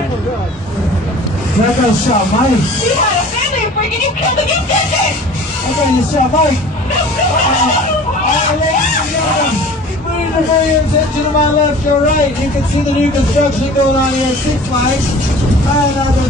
That girl shot Mike. You had a family freak and you killed him. You did this! Okay, you shot Mike. Moving the very attention to my left or right. You can see the new construction going on here at Six Flags. And the